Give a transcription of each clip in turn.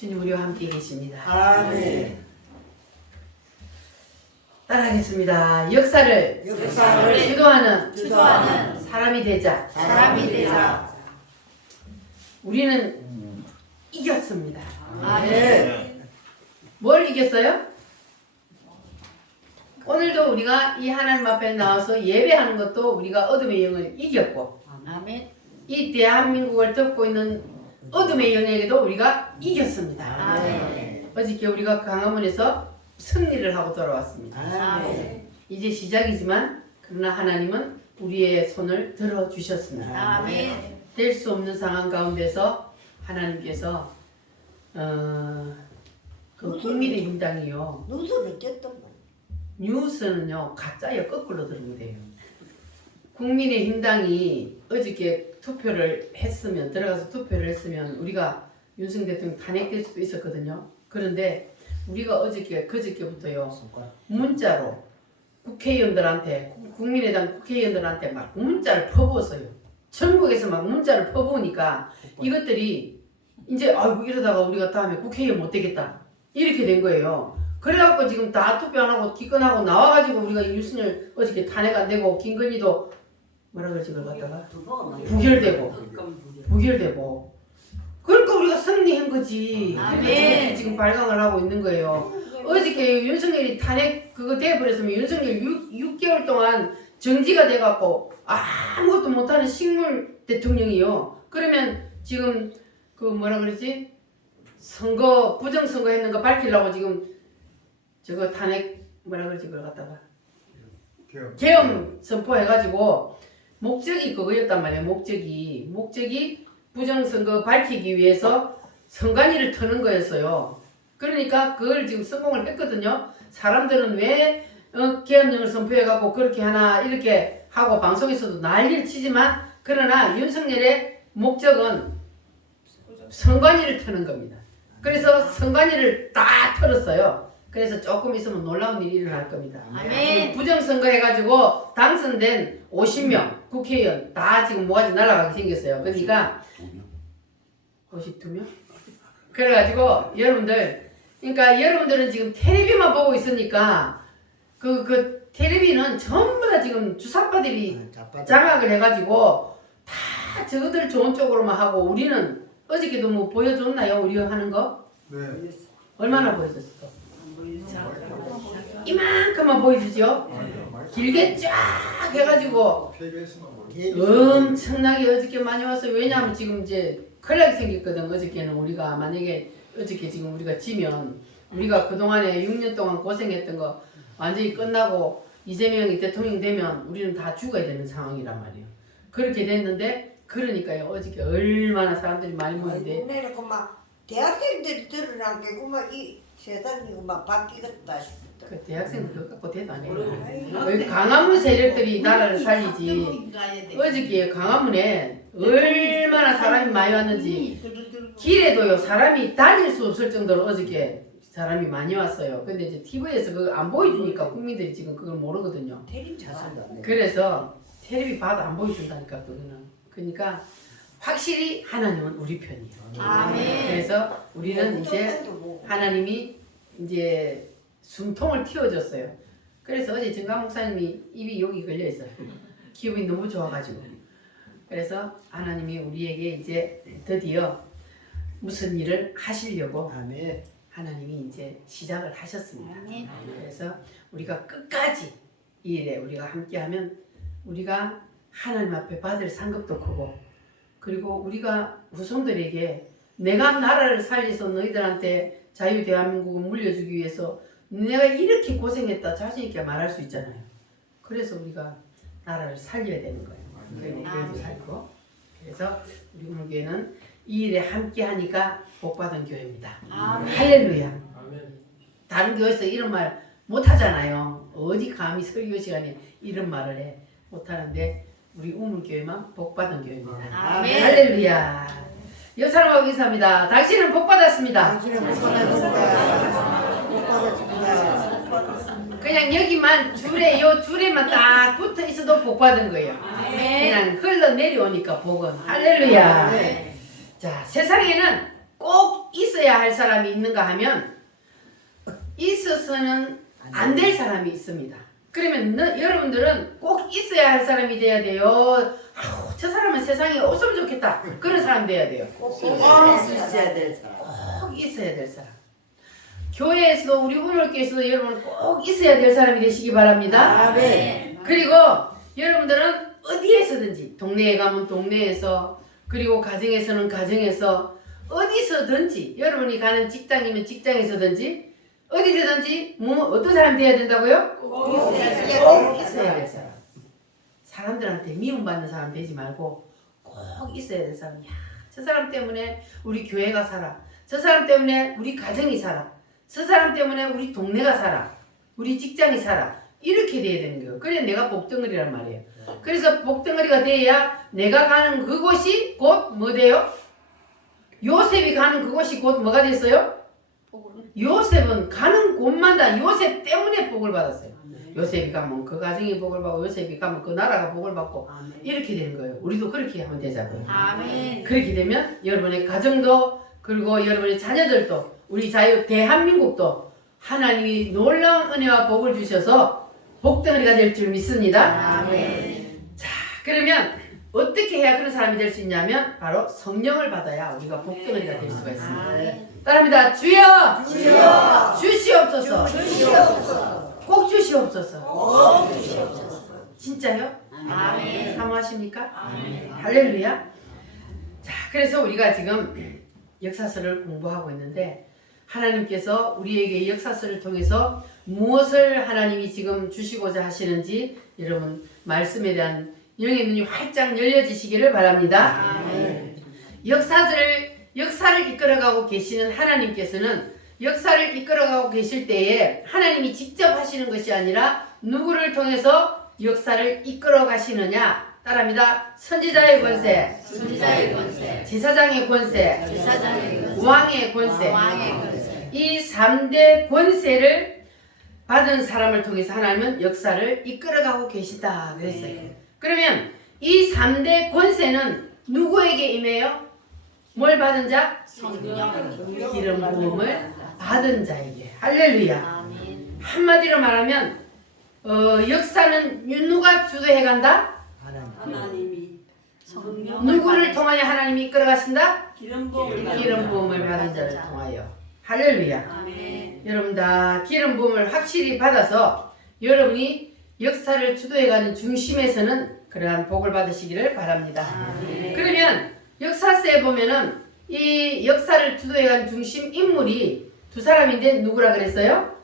주님 우리와 함께 계십니다. 아멘. 따라하겠습니다. 역사를 주도하는 사람이 되자. 우리는 이겼습니다. 아멘. 뭘 이겼어요? 오늘도 우리가 이 하나님 앞에 나와서 예배하는 것도 우리가 어둠의 영을 이겼고, 아멘. 이 대한민국을 덮고 있는 어둠의 영에게도 우리가 이겼습니다. 아멘. 어저께 우리가 강화문에서 승리를 하고 돌아왔습니다. 아멘. 이제 시작이지만 그러나 하나님은 우리의 손을 들어주셨습니다. 아멘. 될 수 없는 상황 가운데서 하나님께서 그 국민의힘당이요, 누수를 깼단 말이야. 뉴스는요 가짜요, 거꾸로 들으면 돼요. 국민의힘당이 어저께 투표를 했으면, 들어가서 투표를 했으면 우리가 윤석열 대통령 탄핵될 수도 있었거든요. 그런데 우리가 그저께부터요 문자로 국회의원들한테, 국민의당 국회의원들한테 막 문자를 퍼부었어요. 전국에서 막 문자를 퍼부으니까 이것들이 이제 아이고 이러다가 우리가 다음에 국회의원 못 되겠다 이렇게 된 거예요. 그래갖고 지금 다 투표 안 하고 기권하고 나와가지고 우리가 윤석열 어저께 탄핵 안 되고 김건희도 뭐라 그러지 그걸 갖다가 부결되고 그러니까 우리가 승리한 거지. 아멘. 지금 발광을 하고 있는 거예요. 어저께 윤석열이 탄핵 그거 돼버렸으면 윤석열 6개월 동안 정지가 돼갖고 아무것도 못하는 식물 대통령이요. 그러면 지금 그 뭐라 그러지? 선거 부정선거 했는 거 밝히려고 지금 저거 탄핵 뭐라 그러지 그걸 갖다가 계엄 선포해가지고 목적이 그거였단 말이에요. 목적이 부정선거 밝히기 위해서 선관위를 트는 거였어요. 그러니까 그걸 지금 성공을 했거든요. 사람들은 왜 계엄령을 선포해갖고 그렇게 하나 이렇게 하고 방송에서도 난리를 치지만, 그러나 윤석열의 목적은 선관위를 트는 겁니다. 그래서 선관위를 다 털었어요. 그래서 조금 있으면 놀라운 일이 일어날 겁니다. 아멘. 부정선거 해가지고 당선된 50명 국회의원 다 지금 모가지 날아가게 생겼어요. 그러니까 52명? 그래가지고 그러니까 여러분들은 지금 텔레비만 보고 있으니까 그 텔레비는 전부 다 지금 주사파들이 장악을 해가지고 다 저거들 좋은 쪽으로만 하고, 우리는 어저께도 뭐 보여줬나요? 우리 하는 거? 네. 얼마나 보여줬어? 이만큼만 보여주죠? 길게 쫙 해가지고 KBS만 모르. 엄청나게 어저께 많이 왔어요. 왜냐하면 지금 이제 큰일 나게 생겼거든. 어저께는 우리가 만약에 어저께 지금 우리가 지면 우리가 그동안에 6년 동안 고생했던 거 완전히 끝나고 이재명이 대통령 되면 우리는 다 죽어야 되는 상황이란 말이에요. 그렇게 됐는데, 그러니까요 어저께 얼마나 사람들이 많이 모이는데 내가 그막 대학생들이 드러난 게 그막 이 세상이 그막 바뀌겠다 싶다. 그 대학생들 그거 갖고 대도 안 해요. 여기 강화문 세력들이 나라를 살리지. 어저께 강화문에 얼마나 사람이 많이 왔는지, 길에도요 사람이 다닐 수 없을 정도로 어저께 사람이 많이 왔어요. 근데 이제 TV에서 그거 안 보여주니까 국민들이 지금 그걸 모르거든요. 대림 자살도 안 돼. 그래서 텔레비 봐도 안 보여준다니까 그거는. 그러니까 확실히 하나님은 우리 편이에요. 아멘. 그래서 우리는 이제 뭐. 하나님이 이제 숨통을 틔워줬어요. 그래서 어제 정강 목사님이 입이 여기 걸려 있어요. 기분이 너무 좋아가지고. 그래서 하나님이 우리에게 이제 드디어 무슨 일을 하시려고 아멘. 하나님이 이제 시작을 하셨습니다. 아멘. 그래서 우리가 끝까지 이 일에 우리가 함께하면 우리가 하나님 앞에 받을 상급도 크고, 그리고 우리가 후손들에게 내가 나라를 살려서 너희들한테 자유 대한민국을 물려주기 위해서 내가 이렇게 고생했다 자신 있게 말할 수 있잖아요. 그래서 우리가 나라를 살려야 되는 거예요. 그리고 교회도 살고. 그래서 우리 우물교회는 이 일에 함께하니까 복받은 교회입니다. 아멘. 할렐루야. 다른 교회에서 이런 말 못하잖아요. 어디 감히 설교 시간에 이런 말을 해. 못하는데 우리 우물교회만 복받은 교회입니다. 아멘. 할렐루야. 옆 사람하고 인사합니다. 당신은 복받았습니다. 당신은 못 받았습니다. 못 받았습니다. 그냥 여기만 요 줄에만 딱 붙어 있어도 복받은 거예요. 아멘. 그냥 흘러 내려오니까 복은. 할렐루야. 자, 세상에는 꼭 있어야 할 사람이 있는가 하면 있어서는 안 될 사람이 있습니다. 그러면 여러분들은 꼭 있어야 할 사람이 돼야 돼요. 아우, 저 사람은 세상에 없으면 좋겠다. 그런 사람 돼야 돼요. 꼭 있어야 될 사람. 꼭 있어야 될 사람. 교회에서도 우리 우물교에서도 여러분 꼭 있어야 될 사람이 되시기 바랍니다. 아멘. 그리고 여러분들은 어디에서든지 동네에 가면 동네에서 그리고 가정에서는 가정에서 어디서든지 여러분이 가는 직장이면 직장에서든지 어디서든지 뭐 어떤 사람이 돼야 된다고요? 꼭 있어야 될 사람. 사람들한테 미움받는 사람 되지 말고 꼭 있어야 될 사람. 야, 저 사람 때문에 우리 교회가 살아. 저 사람 때문에 우리 가정이 살아. 저 사람 때문에 우리 동네가 살아. 우리 직장이 살아. 이렇게 돼야 되는 거예요. 그래 내가 복덩어리란 말이에요. 그래서 복덩어리가 돼야 내가 가는 그곳이 곧 뭐 돼요? 요셉이 가는 그곳이 곧 뭐가 됐어요? 요셉은 가는 곳마다 요셉 때문에 복을 받았어요. 요셉이 가면 그 가정이 복을 받고 요셉이 가면 그 나라가 복을 받고 이렇게 되는 거예요. 우리도 그렇게 하면 되자고요. 아멘. 그렇게 되면 여러분의 가정도 그리고 여러분의 자녀들도 우리 대한민국도 하나님이 놀라운 은혜와 복을 주셔서 복덩어리가 될 줄 믿습니다. 아멘. 자, 그러면 어떻게 해야 그런 사람이 될 수 있냐면 바로 성령을 받아야 우리가 복덩어리가 될 수가 있습니다. 아멘. 따라합니다. 주여! 주여 주시옵소서. 주시옵소서. 꼭 주시옵소서. 꼭 주시옵소서. 진짜요? 아멘. 사모하십니까? 아멘. 할렐루야. 자, 그래서 우리가 지금 역사서를 공부하고 있는데 하나님께서 우리에게 역사서를 통해서 무엇을 하나님이 지금 주시고자 하시는지 여러분 말씀에 대한 영의 눈이 활짝 열려지시기를 바랍니다. 아멘. 역사를 이끌어가고 계시는 하나님께서는 역사를 이끌어가고 계실 때에 하나님이 직접 하시는 것이 아니라 누구를 통해서 역사를 이끌어 가시느냐? 따라합니다. 선지자의 권세, 선지자의 권세, 제사장의 권세, 제사장의 권세, 왕의 권세, 왕의 권세. 이 3대 권세를 받은 사람을 통해서 하나님은 역사를 이끌어가고 계시다 그랬어요. 그러면 이 3대 권세는 누구에게 임해요? 뭘 받은 자? 성령. 기름 부음을 받은 자에게. 할렐루야. 아멘. 한마디로 말하면 역사는 누가 주도해 간다? 하나님이 성령. 누구를 통하여 하나님이 이끌어 가신다? 기름 부음을 기름 부음을 받은 자를 통하여. 할렐루야. 아멘. 여러분 다 기름 부음을 확실히 받아서 여러분이 역사를 주도해가는 중심에서는 그러한 복을 받으시기를 바랍니다. 아멘. 그러면 역사서에 보면은 이 역사를 주도해가는 중심 인물이 두 사람인데 누구라 그랬어요?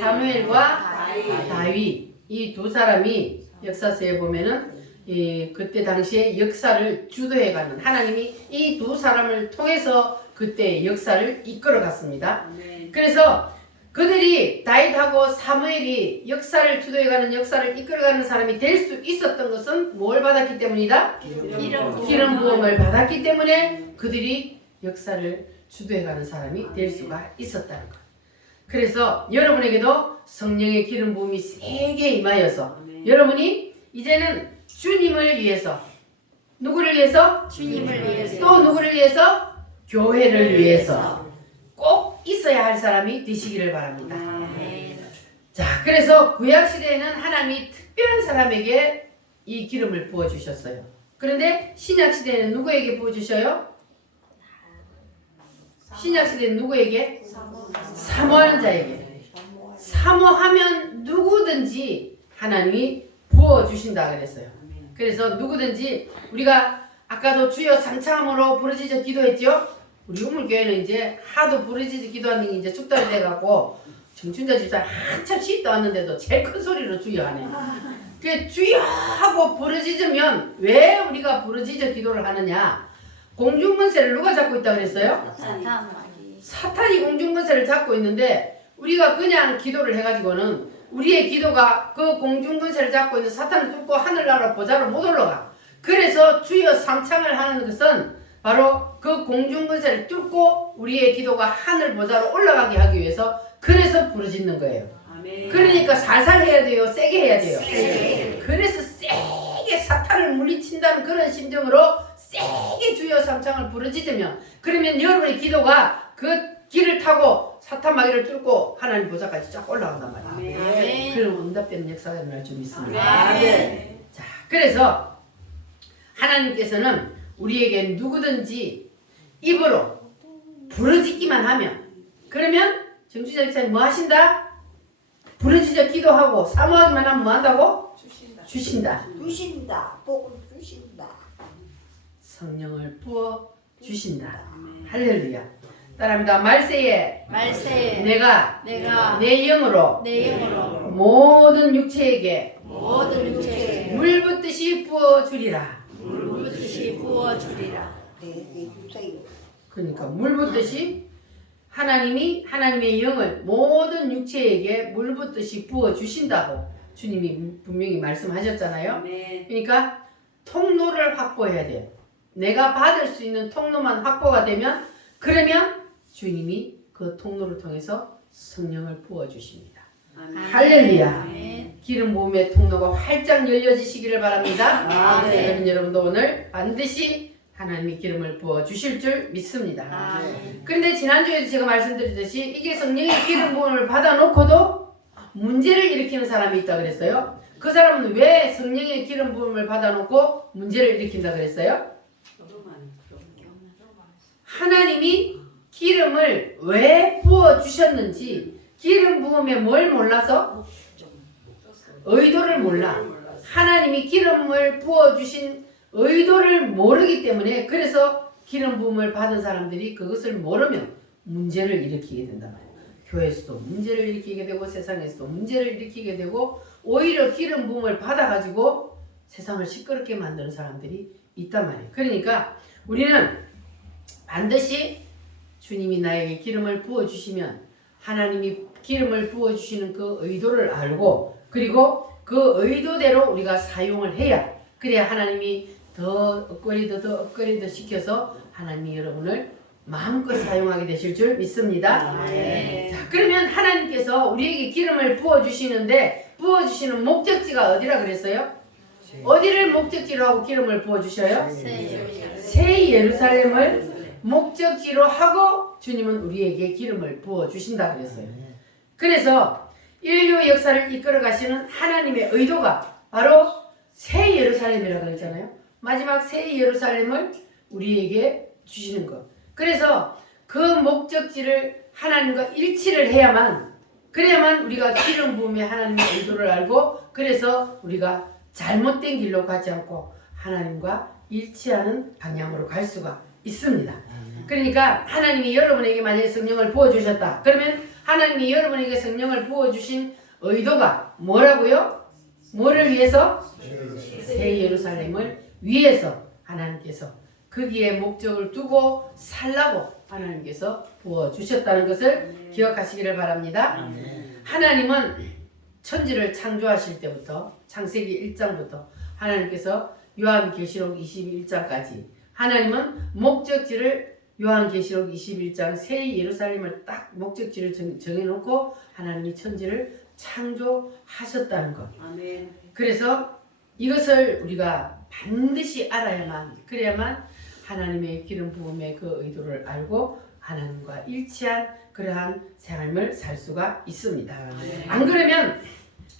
사무엘과 다윗. 이 두 사람이 역사서에 보면은 그때 당시에 역사를 주도해가는 하나님이 이 두 사람을 통해서 그때 역사를 이끌어갔습니다. 그래서 그들이 다윗하고 사무엘이 역사를 주도해가는 역사를 이끌어가는 사람이 될 수 있었던 것은 뭘 받았기 때문이다? 기름 부음을 받았기 때문에 그들이 역사를 주도해가는 사람이 될 수가 있었다는 것. 그래서 여러분에게도 성령의 기름 부음이 세게 임하여서 여러분이 이제는 주님을 위해서 누구를 위해서? 주님을 위해서. 또 누구를 위해서? 교회를 위해서 꼭 있어야 할 사람이 되시기를 바랍니다. 아멘. 자, 그래서 구약시대에는 하나님이 특별한 사람에게 이 기름을 부어주셨어요. 그런데 신약시대에는 누구에게 부어주셔요? 신약시대는 누구에게? 사모하는 자에게. 사모하면 누구든지 하나님이 부어주신다 그랬어요. 그래서 누구든지 우리가 아까도 주여 삼창함으로 부르짖어 기도했죠? 우리 우물교회는 이제 하도 부르짖어 기도하는 게 이제 숙달이 돼갖고 정춘자 집사 한참 씻다 왔는데도 제일 큰 소리로 주여 하네. 그 주여 하고 부르짖으면 왜 우리가 부르짖어 기도를 하느냐? 공중권세를 누가 잡고 있다 그랬어요? 사탄이 공중권세를 잡고 있는데 우리가 그냥 기도를 해가지고는 우리의 기도가 그 공중권세를 잡고 있는 사탄을 뚫고 하늘나라 보좌로 못 올라가. 그래서 주여 삼창을 하는 것은 바로 그 공중권세를 뚫고 우리의 기도가 하늘 보좌로 올라가게 하기 위해서 그래서 부르짖는 거예요. 그러니까 살살 해야 돼요? 세게 해야 돼요? 세게. 그래서 세게 사탄을 물리친다는 그런 심정으로 세게 주여 삼창을 부르짖으면 그러면 여러분의 기도가 그 길을 타고 사탄 마귀를 뚫고 하나님 보좌까지 쫙 올라간단 말이에요. 아멘. 그럼 응답되는 역사가 일어날 줄 믿습니다. 아멘. 자, 그래서 하나님께서는 우리에게 누구든지 입으로 부르짖기만 하면 그러면 정주자 집사님 뭐 하신다? 부르짖어 기도하고 사모하기만 하면 뭐 한다고? 주신다. 주신다. 복을 주신다. 성령을 부어 주신다. 할렐루야. 따라합니다. 말세에 말세에 내가 내가 내 영으로 내 영으로 모든 육체에게 모든 육체에 물 붓듯이 부어 주리라. 물 붓듯이 부어주리라. 내게 주세요. 그러니까 물 붓듯이 하나님이 하나님의 영을 모든 육체에게 물 붓듯이 부어 주신다고 주님이 분명히 말씀하셨잖아요. 그러니까 통로를 확보해야 돼요. 내가 받을 수 있는 통로만 확보가 되면 그러면 주님이 그 통로를 통해서 성령을 부어 주십니다. 할렐루야. 아멘. 기름 부음의 통로가 활짝 열려지시기를 바랍니다. 아멘. 여러분도 오늘 반드시 하나님이 기름을 부어 주실 줄 믿습니다. 아멘. 그런데 지난주에도 제가 말씀드렸듯이 이게 성령의 기름 부음을 받아놓고도 문제를 일으키는 사람이 있다 그랬어요. 그 사람은 왜 성령의 기름 부음을 받아놓고 문제를 일으킨다 그랬어요? 하나님이 기름을 왜 부어 주셨는지 기름 부음에 뭘 몰라서? 의도를 몰라. 하나님이 기름을 부어 주신 의도를 모르기 때문에 그래서 기름 부음을 받은 사람들이 그것을 모르면 문제를 일으키게 된단 말이에요. 교회에서도 문제를 일으키게 되고 세상에서도 문제를 일으키게 되고 오히려 기름 부음을 받아가지고 세상을 시끄럽게 만드는 사람들이 있단 말이에요. 그러니까 우리는 반드시 주님이 나에게 기름을 부어주시면 하나님이 기름을 부어주시는 그 의도를 알고 그리고 그 의도대로 우리가 사용을 해야 그래야 하나님이 더 업그레이드 시켜서 하나님이 여러분을 마음껏 사용하게 되실 줄 믿습니다. 아멘. 자, 그러면 하나님께서 우리에게 기름을 부어주시는데 부어주시는 목적지가 어디라 그랬어요? 어디를 목적지로 하고 기름을 부어주셔요? 새 예루살렘을 목적지로 하고 주님은 우리에게 기름을 부어주신다 그랬어요. 그래서 인류 역사를 이끌어 가시는 하나님의 의도가 바로 새 예루살렘이라고 그랬잖아요. 마지막 새 예루살렘을 우리에게 주시는 것. 그래서 그 목적지를 하나님과 일치를 해야만 그래야만 우리가 기름 부음의 하나님의 의도를 알고 그래서 우리가 잘못된 길로 가지 않고 하나님과 일치하는 방향으로 갈 수가 있습니다. 그러니까 하나님이 여러분에게 만약에 성령을 부어주셨다. 그러면 하나님이 여러분에게 성령을 부어주신 의도가 뭐라고요? 뭐를 위해서? 새 예루살렘을 위해서 하나님께서 거기에 목적을 두고 살라고 하나님께서 부어주셨다는 것을 기억하시기를 바랍니다. 하나님은 천지를 창조하실 때부터 창세기 1장부터 하나님께서 요한계시록 21장까지 하나님은 목적지를 요한계시록 21장 새 예루살렘을 딱 목적지를 정해놓고 하나님이 천지를 창조하셨다는 것. 그래서 이것을 우리가 반드시 알아야만 그래야만 하나님의 기름 부음의 그 의도를 알고 하나님과 일치한 그러한 삶을 살 수가 있습니다. 안 그러면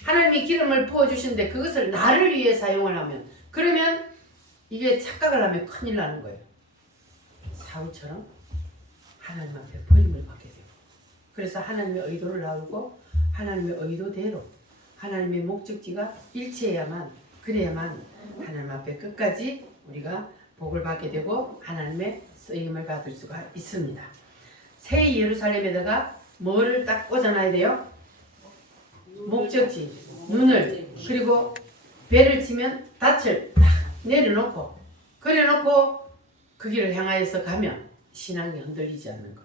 하나님이 기름을 부어주신데 그것을 나를 위해 사용을 하면 그러면 이게 착각을 하면 큰일 나는 거예요. 사울처럼 하나님 앞에 버림을 받게 되고 그래서 하나님의 의도를 알고 하나님의 의도대로 하나님의 목적지가 일치해야만 그래야만 하나님 앞에 끝까지 우리가 복을 받게 되고 하나님의 쓰임을 받을 수가 있습니다. 새 예루살렘에다가 뭐를 딱 꽂아놔야 돼요? 목적지, 눈을 그리고 배를 치면 닻을 딱 내려놓고 그래놓고 그 길을 향하여서 가면 신앙이 흔들리지 않는 것.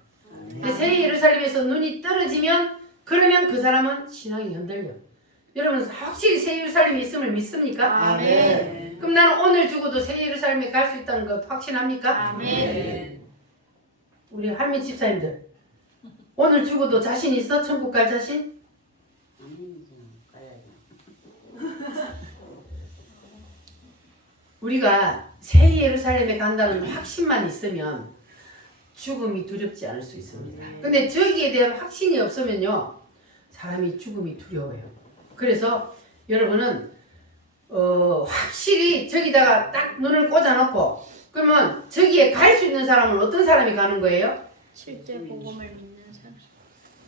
새 예루살렘에서 눈이 떨어지면 그러면 그 사람은 신앙이 흔들려. 여러분 확실히 새 예루살렘이 있음을 믿습니까? 아멘. 그럼 나는 오늘 죽어도 새 예루살렘에 갈 수 있다는 것 확신합니까? 아멘. 우리 할미 집사님들 오늘 죽어도 자신 있어? 천국 갈 자신? 우리가 새 예루살렘에 간다는 확신만 있으면 죽음이 두렵지 않을 수 있습니다. 근데 저기에 대한 확신이 없으면요, 사람이 죽음이 두려워요. 그래서 여러분은 확실히 저기다가 딱 눈을 꽂아놓고, 그러면 저기에 갈 수 있는 사람은 어떤 사람이 가는 거예요? 실제 복음을 믿는 사람.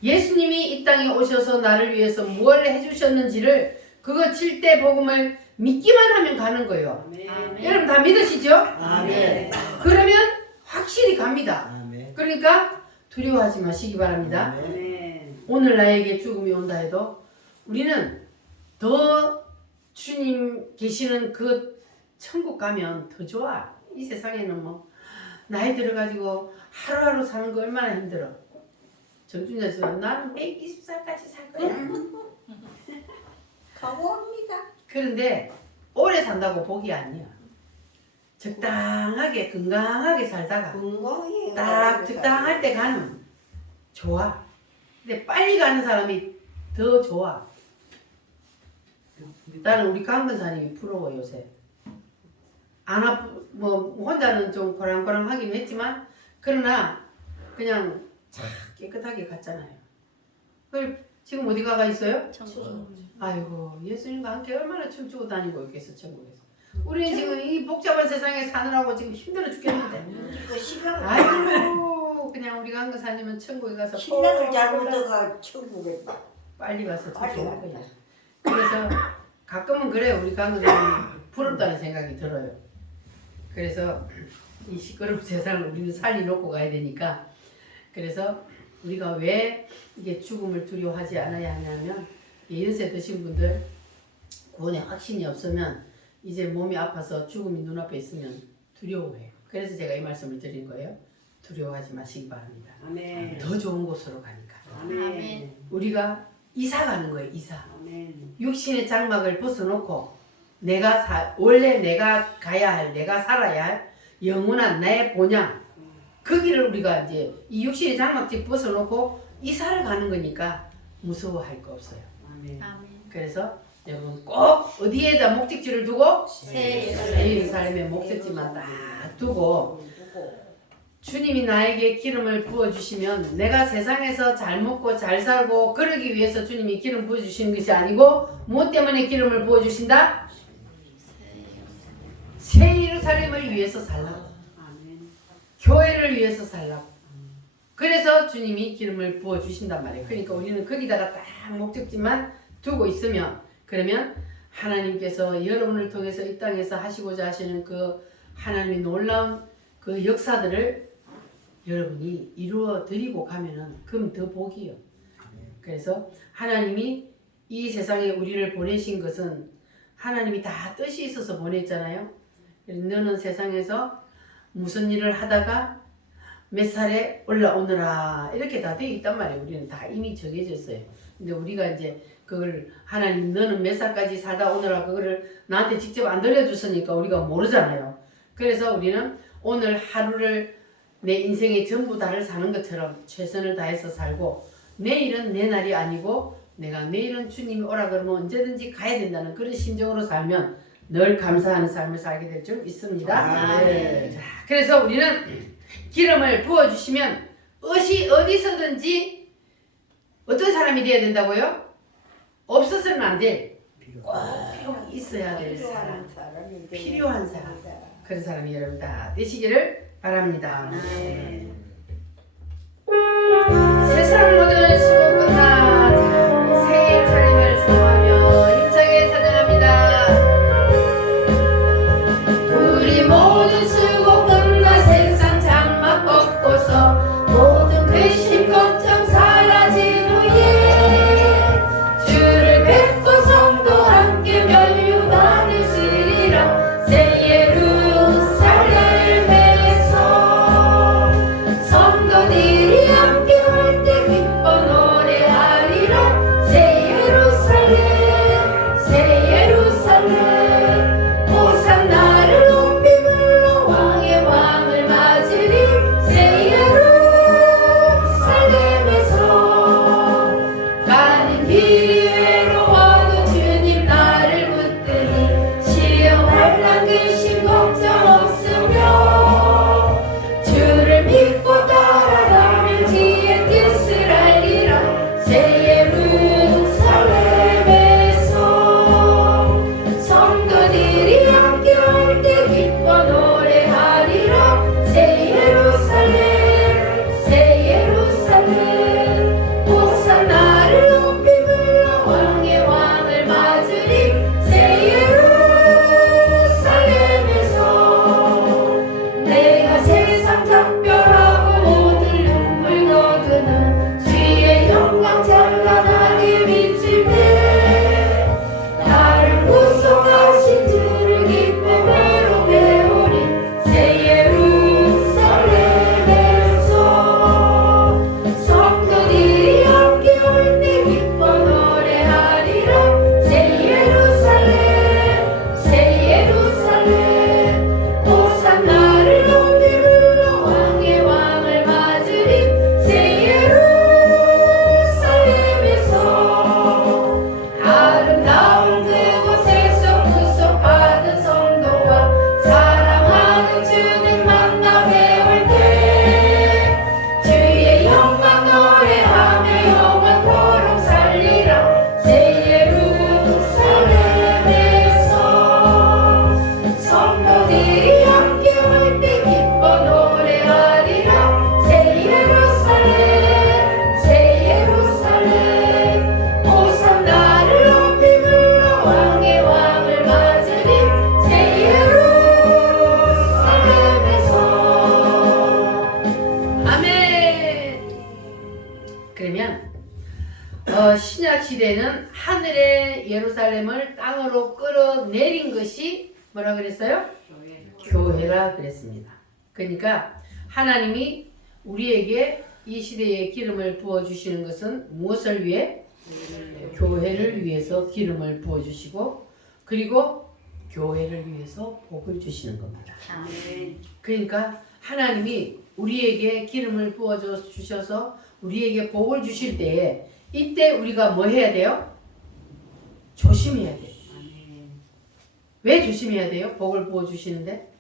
예수님이 이 땅에 오셔서 나를 위해서 무엇을 해주셨는지를 그거 칠대 복음을 믿기만 하면 가는 거예요. 아멘. 여러분 다 믿으시죠? 아멘. 그러면 확실히 갑니다. 아멘. 그러니까 두려워하지 마시기 바랍니다. 아멘. 오늘 나에게 죽음이 온다 해도 우리는 더 주님 계시는 그 천국 가면 더 좋아. 이 세상에는 뭐 나이 들어가지고 하루하루 사는 거 얼마나 힘들어. 정준자 씨는 나는 120살까지 살 거야. 감사합니다. 그런데 오래 산다고 복이 아니야. 적당하게 건강하게 살다가 건강해. 딱 적당할 때 가는 좋아. 근데 빨리 가는 사람이 더 좋아. 나는 우리 강근사님이 부러워 요새. 안 아프 뭐 혼자는 좀 고랑고랑하긴 했지만 그러나 그냥 참 깨끗하게 갔잖아요. 그 지금 어디 가가 있어요? 천국. 아이고 예수님과 함께 얼마나 춤추고 다니고 있겠어 천국에서. 우리는 지금 이 복잡한 세상에 사느라고 지금 힘들어 죽겠는데. 그 시간 아이고 그냥 우리 강근사님은 천국에 가서 신랑을 잘못 얻어가 천국에 빨리 가서 더 빨리 좋은 가자. 거야. 그래서 가끔은 그래 우리 강근사님이 부럽다는 생각이 들어요. 그래서 이 시끄러운 세상을 우리는 살려놓고 가야 되니까 그래서 우리가 왜 이게 죽음을 두려워하지 않아야 하냐면 연세 드신 분들 구원에 확신이 없으면 이제 몸이 아파서 죽음이 눈앞에 있으면 두려워해요. 그래서 제가 이 말씀을 드린 거예요. 두려워하지 마시기 바랍니다. 아멘. 더 좋은 곳으로 가니까. 아멘. 우리가 이사 가는 거예요. 이사. 아멘. 육신의 장막을 벗어놓고 원래 내가 가야 할, 내가 살아야 할 영원한 나의 본향, 거기를 우리가 이제 이 육신의 장막집 벗어놓고 이사를 가는 거니까 무서워할 거 없어요. 아멘. 네. 그래서 여러분 꼭 어디에다 목적지를 두고 새 예루살렘의 목적지만 딱 두고 주님이 나에게 기름을 부어주시면 내가 세상에서 잘 먹고 잘 살고 그러기 위해서 주님이 기름 부어주시는 것이 아니고 무엇 때문에 기름을 부어주신다? 새 예루살렘을 위해서 살라고, 아멘. 교회를 위해서 살라고. 그래서 주님이 기름을 부어주신단 말이에요. 그러니까 우리는 거기다가 딱 목적지만 두고 있으면 그러면 하나님께서 여러분을 통해서 이 땅에서 하시고자 하시는 그 하나님의 놀라운 그 역사들을 여러분이 이루어 드리고 가면은 그럼 더 복이요. 그래서 하나님이 이 세상에 우리를 보내신 것은 하나님이 다 뜻이 있어서 보냈잖아요. 너는 세상에서 무슨 일을 하다가 몇 살에 올라오느라 이렇게 다 되어 있단 말이에요. 우리는 다 이미 정해졌어요. 근데 우리가 이제 그걸 하나님 너는 몇 살까지 살다 오느라 그거를 나한테 직접 안 들려줬으니까 우리가 모르잖아요. 그래서 우리는 오늘 하루를 내 인생의 전부 다를 사는 것처럼 최선을 다해서 살고 내일은 내 날이 아니고 내가 내일은 주님이 오라 그러면 언제든지 가야 된다는 그런 심정으로 살면 늘 감사하는 삶을 살게 될 줄 믿습니다. 아멘. 자, 그래서 우리는 기름을 부어주시면 어디서든지 어떤 사람이 되어야 된다고요? 없어서는 안 돼. 꼭 있어야 될 사람. 필요한 사람. 그런 사람이 여러분 다 되시기를 바랍니다. 아멘. 세상 모든 수고 끝나 새 예루살렘을 사모하며 힘차게 찬양합니다. 우리 모든 수고 끝나 세상 장막 벗고서 모든 근심 걱정 사라진 후에 주를 뵙고 성도 함께 면류가 되시리라. 새 예루살렘에서 성도들이 함께 올 때 기뻐 노래 기뻐 노래하리라 새 예루살렘 새 예루살렘 호산나를 높이 불러 왕의 왕을 맞으리 새 예루살렘에서 내가 세상 작별하고 모든 눈물 거두는 주의 영광 찬란하게 비칠 때 나를 구속하신 주를 기쁨으로 배우리 새 예루살렘에서 성도들이 함께 올 때 기뻐 노래하리라 새 예루살렘 새 예루살렘 호산나를 높이 불러 왕의 왕을 맞으리 새 예루살렘에서 아름다운 그곳에서 구속받은 성도와 사랑하는 주님 만나 배울 때 주의 영광 노래하며 영원토록 살리라 새 예루살렘에서 성도들이 함께 올 때 기뻐 노래하리라 새 예루살렘 새 예루살렘 호산나를 높이 불러 왕의 왕을 맞으리 새 예루살렘에서 아멘. 그러면 신약 시대는 하늘의 예루살렘을 땅으로 끌어내린 것이 뭐라 그랬어요? 교회라 그랬습니다. 그러니까 하나님이 우리에게 이 시대에 기름을 부어 주시는 것은 무엇을 위해? 교회를 위해서 기름을 부어 주시고 그리고 교회를 위해서 복을 주시는 겁니다. 아멘. 그러니까 하나님이 우리에게 기름을 부어 주셔서 우리에게 복을 주실 때에 이때 우리가 뭐 해야 돼요? 조심해야 돼요. 아멘. 왜 조심해야 돼요? 복을 부어 주시는데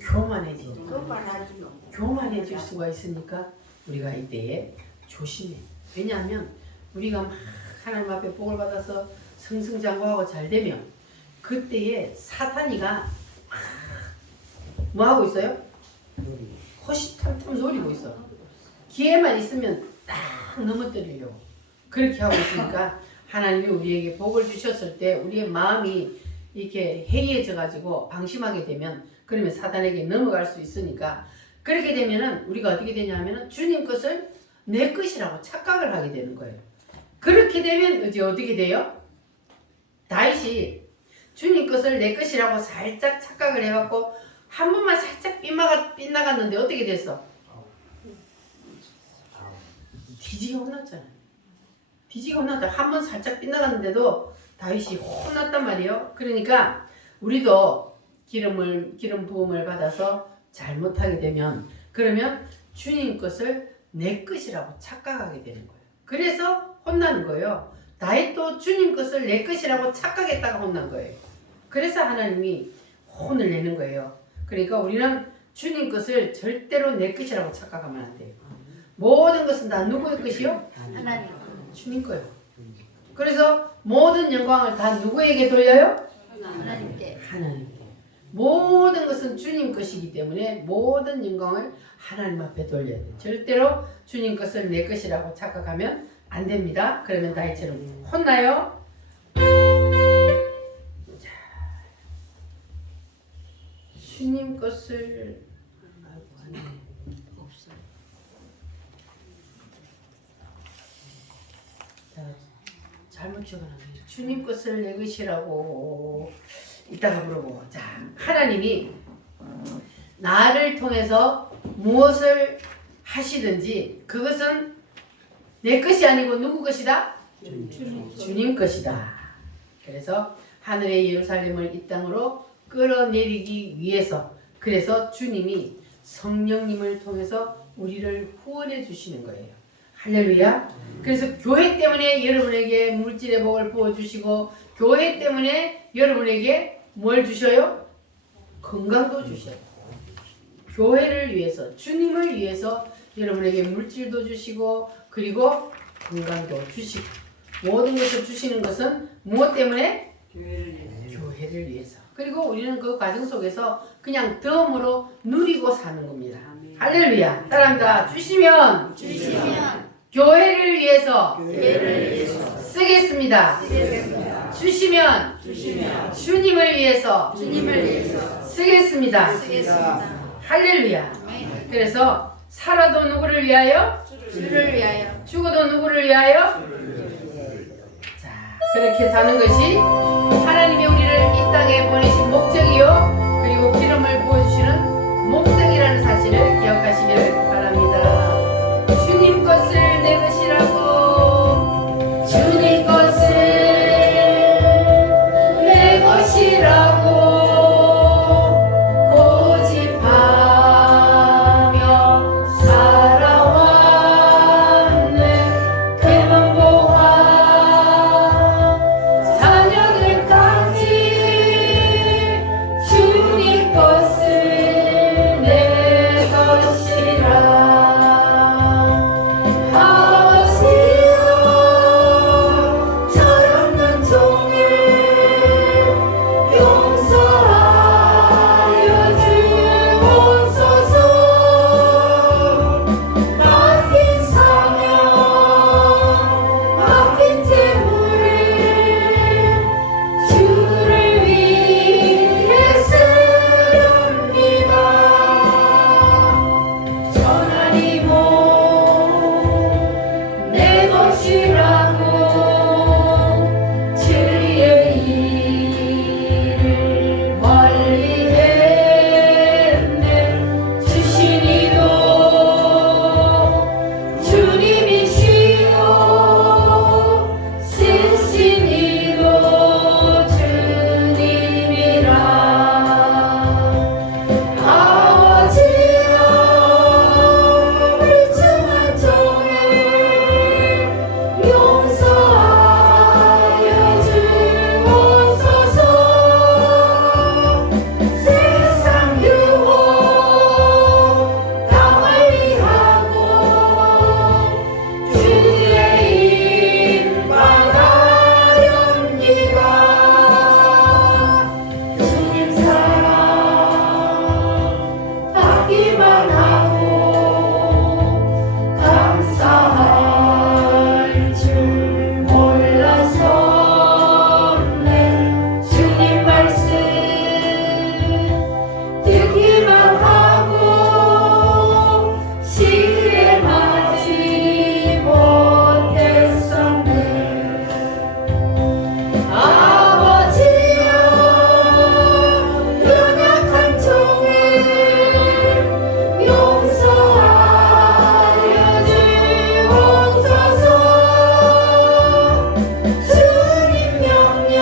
교만해지니까. 그만하지 마. 교만해질 수가 있으니까 우리가 이때에 조심해. 왜냐하면 우리가 막 하나님 앞에 복을 받아서 승승장구하고 잘 되면 그때에 사탄이가 뭐 하고 있어요? 호시탐탐 노리고 있어. 기회만 있으면 딱 넘어뜨리려고 그렇게 하고 있으니까 하나님이 우리에게 복을 주셨을 때 우리의 마음이 이렇게 해이해져 가지고 방심하게 되면 그러면 사단에게 넘어갈 수 있으니까 그렇게 되면은 우리가 어떻게 되냐면은 주님 것을 내 것이라고 착각을 하게 되는 거예요. 그렇게 되면 이제 어떻게 돼요? 다윗이 주님 것을 내 것이라고 살짝 착각을 해갖고 한 번만 살짝 빗나갔는데 어떻게 됐어? 뒤지게 혼났잖아요. 뒤지게 혼났다. 한 번 살짝 빗나갔는데도 다윗이 혼났단 말이에요. 그러니까 우리도 기름 부음을 받아서 잘못하게 되면 그러면 주님 것을 내 것이라고 착각하게 되는 거예요. 그래서 혼나는 거예요. 다윗도 주님 것을 내 것이라고 착각했다가 혼난 거예요. 그래서 하나님이 혼을 내는 거예요. 그러니까 우리는 주님 것을 절대로 내 것이라고 착각하면 안 돼요. 모든 것은 다 누구의 것이요? 하나님. 주님 거예요. 그래서 모든 영광을 다 누구에게 돌려요? 하나님께. 하나님께. 모든 것은 주님 것이기 때문에 모든 영광을 하나님 앞에 돌려야 돼요. 절대로 주님 것을 내 것이라고 착각하면 안 됩니다. 그러면 다윗처럼 혼나요. 자, 주님 것을 없어. 자, 잘못 적어놨네요. 주님 것을 내 것이라고 이따가 물어보고. 자, 하나님이 나를 통해서 무엇을 하시든지 그것은 내 것이 아니고 누구 것이다? 주님 것이다. 그래서 하늘의 예루살렘을 이 땅으로 끌어내리기 위해서 그래서 주님이 성령님을 통해서 우리를 후원해 주시는 거예요. 할렐루야. 그래서 교회 때문에 여러분에게 물질의 복을 부어주시고 교회 때문에 여러분에게 뭘 주셔요? 건강도 주셔요. 교회를 위해서 주님을 위해서 여러분에게 물질도 주시고 그리고 건강도 주시고 모든 것을 주시는 것은 무엇 때문에? 교회를 위해서. 교회를 위해서. 그리고 우리는 그 과정 속에서 그냥 덤으로 누리고 사는 겁니다. 할렐루야. 사랑합니다. 주시면 교회를 위해서 쓰겠습니다. 주시면 주님을 위해서 쓰겠습니다. 할렐루야. 그래서 살아도 누구를 위하여? 주를 위하여. 죽어도 누구를 위하여? 자, 그렇게 사는 것이 하나님이 우리를 이 땅에 보내신 목적이요, 그리고 기름을 부어주시는 목적이라는 사실을 기억하시기를 바랍니다. 주님 것을 내 것이라고, 주님 것을 내 것이라고 고집하며 살아왔네. 대만보와 자녀들까지 주님 것을 내 것이라. 아버지여, 철없는 종을 용서하여 주옵소서. 맡긴 사명, 맡긴 재물을 주를 위해 쓰렵니다. 전하니 모 내 것이라고 주의 일을 멀리 했네. 주시니도 주님이시요, 쓰시니도 주님이라. 아버지여, 불충한 종을 용서하여 주옵소서. 세상 유혹 다 관리하고 주의 일 바라렵니다. 주님 사랑 받기만 하고 감사할 줄 몰라서네. 주님 말씀 듣기만 하고 실행하지 못했었네. 아버지여, 연약한 종을 용서하여 주옵소서. 주님 명령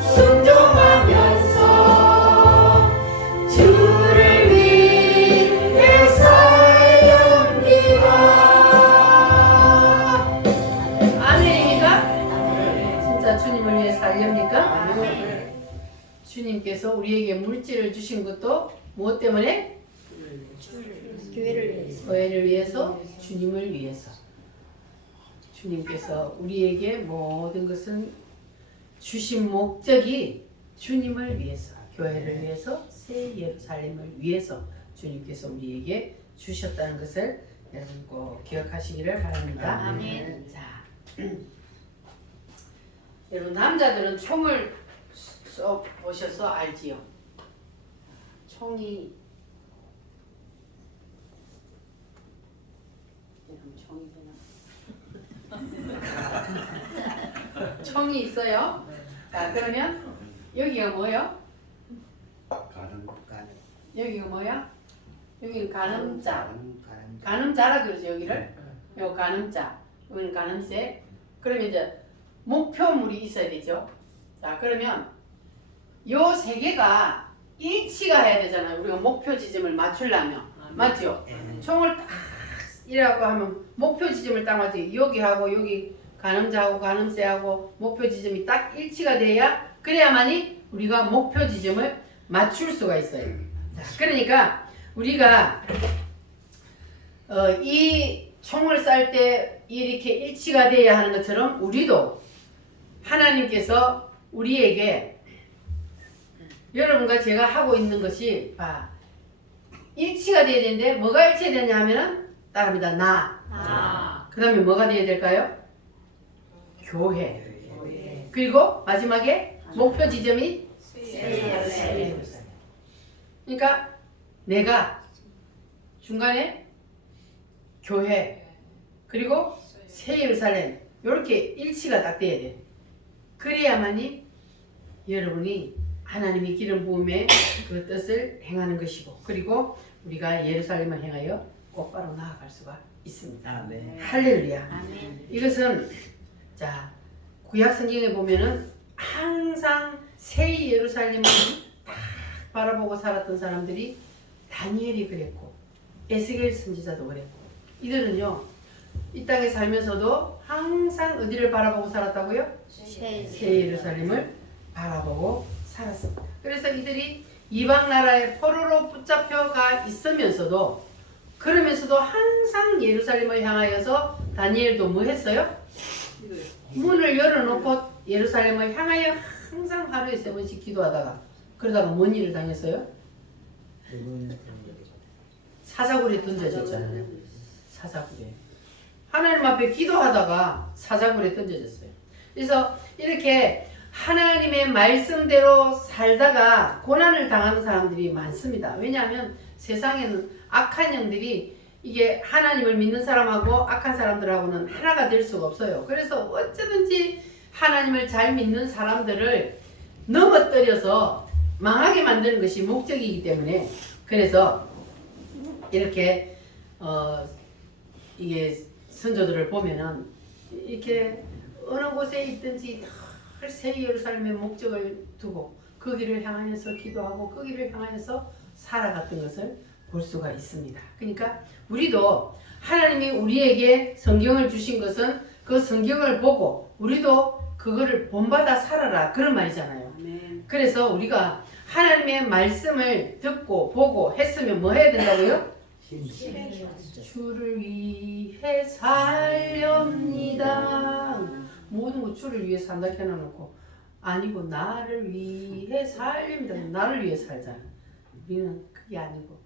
순종하면서 주를 위해 살렵니다. 아멘입니까? 진짜 주님을 위해 살렵니까? 주님께서 우리에게 물질을 주신 것도 무엇 때문에? 교회를 위해서. 교회를 위해서, 주님을 위해서. 주님께서 우리에게 모든 것은 주신 목적이 주님을 위해서, 교회를 위해서, 새 예루살렘을 위해서 주님께서 우리에게 주셨다는 것을 여러분 꼭 기억하시기를 바랍니다. 아멘. 자, 여러분 남자들은 총을 써 보셔서 알지요. 총이 여러분 총이 되나? 총이 있어요. 자, 그러면 여기가 뭐예요? 여기가 뭐야? 여기는 가늠자. 가늠자라 그러죠, 여기를. 요 가늠자. 여기는 가늠쇠. 그러면 이제 목표물이 있어야 되죠. 자, 그러면 요 세 개가 일치가 해야 되잖아요. 우리가 목표 지점을 맞추려면. 맞죠? 총을 딱 이라고 하면 목표 지점을 딱 맞지. 여기하고 여기 가늠자하고 가늠쇠하고 목표 지점이 딱 일치가 돼야, 그래야만이 우리가 목표 지점을 맞출 수가 있어요. 자, 그러니까 우리가 이 총을 쌀 때 이렇게 일치가 돼야 하는 것처럼 우리도 하나님께서 우리에게 여러분과 제가 하고 있는 것이 일치가 돼야 되는데 뭐가 일치되냐 하면은 따라합니다. 나. 그 다음에 뭐가 돼야 될까요? 교회. 그리고 마지막에 목표 지점이 새 예루살렘. 그러니까 내가 중간에 교회 그리고 새 예루살렘 이렇게 일치가 딱 돼야 돼. 그래야만이 여러분이 하나님이 기름 부음의 그 뜻을 행하는 것이고 그리고 우리가 예루살렘을 향하여 곧바로 나아갈 수가 있습니다. 아멘. 할렐루야. 아멘. 이것은 자 구약 성경에 보면은 항상 새 예루살렘을 딱 바라보고 살았던 사람들이 다니엘이 그랬고 에스겔 선지자도 그랬고 이들은요 이 땅에 살면서도 항상 어디를 바라보고 살았다고요? 새 예루살렘을 바라보고 살았습니다. 그래서 이들이 이방 나라의 포로로 붙잡혀가 있으면서도 그러면서도 항상 예루살렘을 향하여서 다니엘도 뭐 했어요? 문을 열어놓고 예루살렘을 향하여 항상 하루에 3번씩 기도하다가 그러다가 뭔 일을 당했어요? 사자굴에 던져졌잖아요. 사자굴에. 하나님 앞에 기도하다가 사자굴에 던져졌어요. 그래서 이렇게 하나님의 말씀대로 살다가 고난을 당하는 사람들이 많습니다. 왜냐하면 세상에는 악한 영들이 이게 하나님을 믿는 사람하고 악한 사람들하고는 하나가 될 수가 없어요. 그래서 어쩌든지 하나님을 잘 믿는 사람들을 넘어뜨려서 망하게 만드는 것이 목적이기 때문에 그래서 이렇게 이게 선조들을 보면은 이렇게 어느 곳에 있든지 늘 새 예루살렘의 목적을 두고 그 길을 향하여서 기도하고 그 길을 향하여서 살아갔던 것을 볼 수가 있습니다. 그러니까 우리도 하나님이 우리에게 성경을 주신 것은 그 성경을 보고 우리도 그거를 본받아 살아라 그런 말이잖아요. 그래서 우리가 하나님의 말씀을 듣고 보고 했으면 뭐 해야 된다고요? 주를 위해 살렵니다. 모든 거 주를 위해 산다 해놔놓고 아니고 나를 위해 살립니다. 나를 위해 살잖아. 우리는 그게 아니고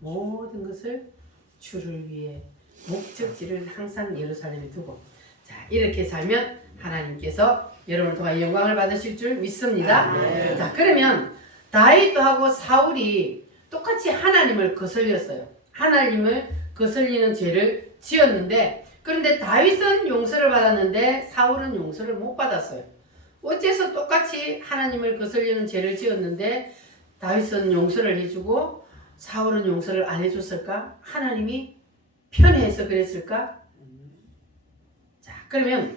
모든 것을 주를 위해 목적지를 항상 예루살렘에 두고 자 이렇게 살면 하나님께서 여러분을 통하여 영광을 받으실 줄 믿습니다. 자 그러면 다윗도 하고 사울이 똑같이 하나님을 거슬렸어요. 하나님을 거슬리는 죄를 지었는데 그런데 다윗은 용서를 받았는데 사울은 용서를 못 받았어요. 어째서 똑같이 하나님을 거슬리는 죄를 지었는데 다윗은 용서를 해주고 사울은 용서를 안 해줬을까? 하나님이 편해서 그랬을까? 자 그러면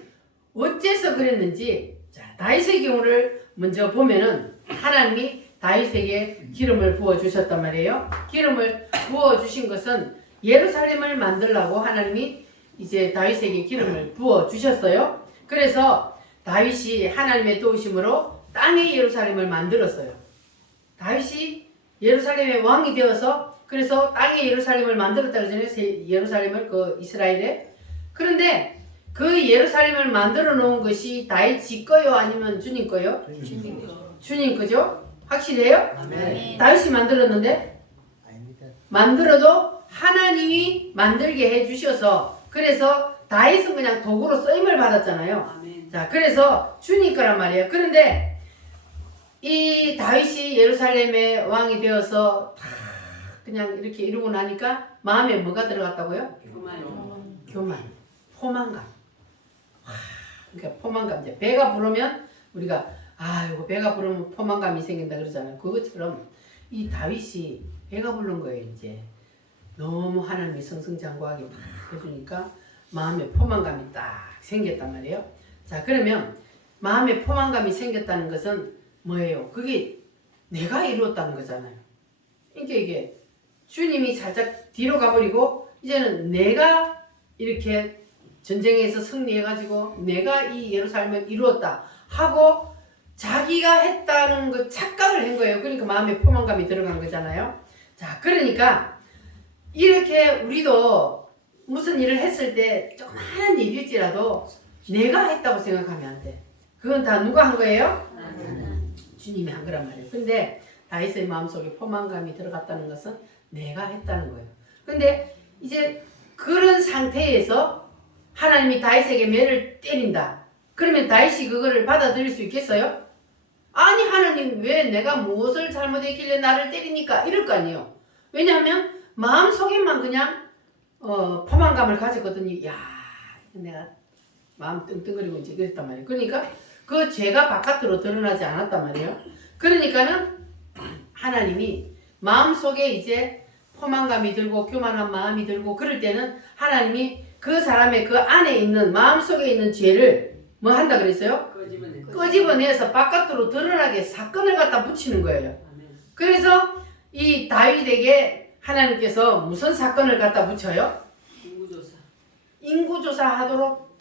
어째서 그랬는지 자 다윗의 경우를 먼저 보면은 하나님이 다윗에게 기름을 부어 주셨단 말이에요. 기름을 부어 주신 것은 예루살렘을 만들라고 하나님이 이제 다윗에게 기름을 부어 주셨어요. 그래서 다윗이 하나님의 도우심으로 땅의 예루살렘을 만들었어요. 다윗이 예루살렘의 왕이 되어서 그래서 땅의 예루살렘을 만들었다 그러잖아요. 예루살렘을 그 이스라엘에. 그런데 그 예루살렘을 만들어 놓은 것이 다윗이 거요 아니면 주님 거요? 주님 거죠? 확실해요? 네. 다윗이 만들었는데 만들어도 하나님이 만들게 해주셔서 그래서 다윗은 그냥 도구로 쓰임을 받았잖아요. 자 그래서 주님 거란 말이에요. 그런데 이 다윗이 예루살렘의 왕이 되어서 다 그냥 이렇게 이루고 나니까 마음에 뭐가 들어갔다고요? 교만, 포만감. 그러니까 포만감. 이제 배가 부르면 우리가 아이고 배가 부르면 포만감이 생긴다 그러잖아요. 그것처럼 이 다윗이 배가 부른 거예요. 이제 너무 하나님이 승승장구하게 막 해주니까 마음에 포만감이 딱 생겼단 말이에요. 자 그러면 마음에 포만감이 생겼다는 것은 뭐예요? 그게 내가 이루었다는 거잖아요. 그러니까 이게 주님이 살짝 뒤로 가버리고 이제는 내가 이렇게 전쟁에서 승리해가지고 내가 이 예루살렘을 이루었다 하고 자기가 했다는 그 착각을 한 거예요. 그러니까 마음에 포만감이 들어간 거잖아요. 자 그러니까 이렇게 우리도 무슨 일을 했을 때 조그마한 일일지라도 내가 했다고 생각하면 안 돼. 그건 다 누가 한 거예요? 주님이 한 거란 말이에요. 근데 다윗의 마음속에 포만감이 들어갔다는 것은 내가 했다는 거예요. 근데 이제 그런 상태에서 하나님이 다윗에게 매를 때린다. 그러면 다윗이 그거를 받아들일 수 있겠어요? 아니 하나님 왜 내가 무엇을 잘못했길래 나를 때리니까 이럴 거 아니에요. 왜냐하면 마음속에만 그냥 포만감을 가졌거든요. 야 내가 마음 끙끙거리고 이제 그랬단 말이에요. 그러니까 그 죄가 바깥으로 드러나지 않았단 말이에요. 그러니까는 하나님이 마음속에 이제 포만감이 들고 교만한 마음이 들고 그럴 때는 하나님이 그 사람의 그 안에 있는 마음속에 있는 죄를 뭐 한다 그랬어요? 끄집어내서 바깥으로 드러나게 사건을 갖다 붙이는 거예요. 그래서 이 다윗에게 하나님께서 무슨 사건을 갖다 붙여요? 인구조사 하도록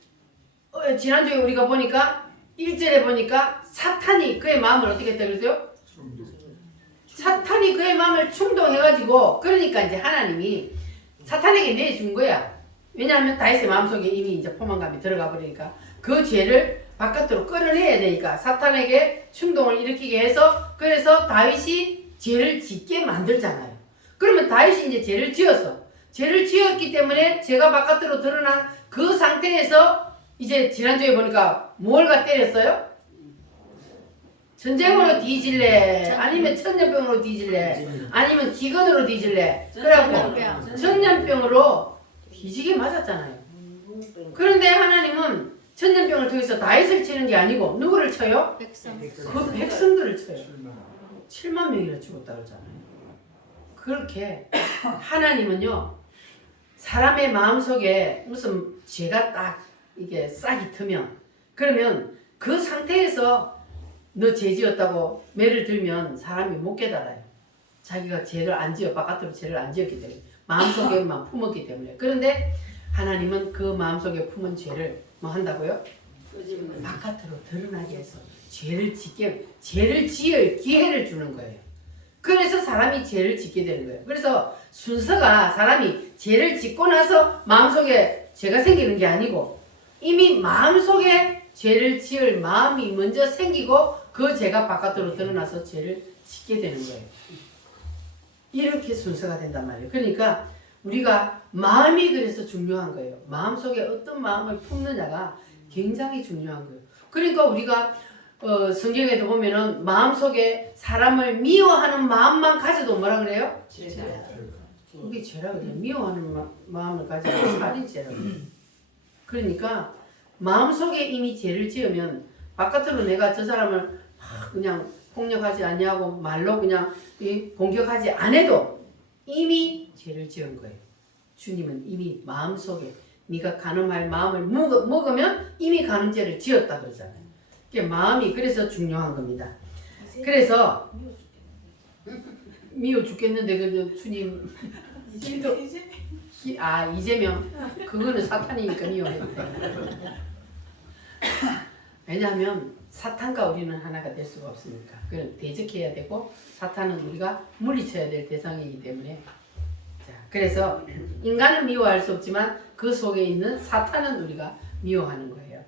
지난주에 우리가 보니까 1절에 보니까 사탄이 그의 마음을 어떻게 했다 그랬어요? 사탄이 그의 마음을 충동해가지고 그러니까 이제 하나님이 사탄에게 내준 거야. 왜냐하면 다윗의 마음속에 이미 이제 포만감이 들어가 버리니까 그 죄를 바깥으로 끌어내야 되니까 사탄에게 충동을 일으키게 해서 그래서 다윗이 죄를 짓게 만들잖아요. 그러면 다윗이 이제 죄를 지었어. 죄를 지었기 때문에 죄가 바깥으로 드러난 그 상태에서 이제 지난주에 보니까 뭘 갖다 때렸어요? 전쟁으로 뒤질래? 아니면 천년병으로 뒤질래? 아니면 기근으로 뒤질래? 그래갖고 천년병으로 뒤지게 맞았잖아요. 그런데 하나님은 천년병을 통해서 다윗을 치는 게 아니고 누구를 쳐요? 백성. 그 백성들을 쳐요. 7만 명이나 죽었다 그러잖아요. 그렇게 하나님은요 사람의 마음속에 무슨 죄가 딱 이게 싹이 트면 그러면 그 상태에서 너 죄 지었다고 매를 들면 사람이 못 깨달아요. 자기가 죄를 안 지어 바깥으로 죄를 안 지었기 때문에 마음속에만 품었기 때문에. 그런데 하나님은 그 마음속에 품은 죄를 뭐 한다고요? 바깥으로 드러나게 해서 죄를 지을 기회를 주는 거예요. 그래서 사람이 죄를 짓게 되는 거예요. 그래서 순서가 사람이 죄를 짓고 나서 마음속에 죄가 생기는 게 아니고 이미 마음속에 죄를 지을 마음이 먼저 생기고 그 죄가 바깥으로 드러나서 죄를 짓게 되는 거예요. 이렇게 순서가 된단 말이에요. 그러니까 우리가 마음이 그래서 중요한 거예요. 마음속에 어떤 마음을 품느냐가 굉장히 중요한 거예요. 그러니까 우리가 성경에도 보면은 마음속에 사람을 미워하는 마음만 가져도 뭐라 그래요? 그게 죄라 그래요. 미워하는 마음을 가지고 살인죄라 그래요. 그러니까 마음속에 이미 죄를 지으면 바깥으로 내가 저 사람을 그냥 폭력하지 않냐고 말로 그냥 공격하지 않아도 이미 죄를 지은 거예요. 주님은 이미 마음속에 네가 간음할 마음을 먹으면 이미 간음죄를 지었다 그러잖아요. 마음이 그래서 중요한 겁니다. 그래서 미워 죽겠는데 그 주님 이재명 그거는 사탄이니까 미워했대. 왜냐하면 사탄과 우리는 하나가 될 수가 없으니까 그건 대적해야 되고 사탄은 우리가 물리쳐야 될 대상이기 때문에 자, 그래서 인간은 미워할 수 없지만 그 속에 있는 사탄은 우리가 미워하는 거예요.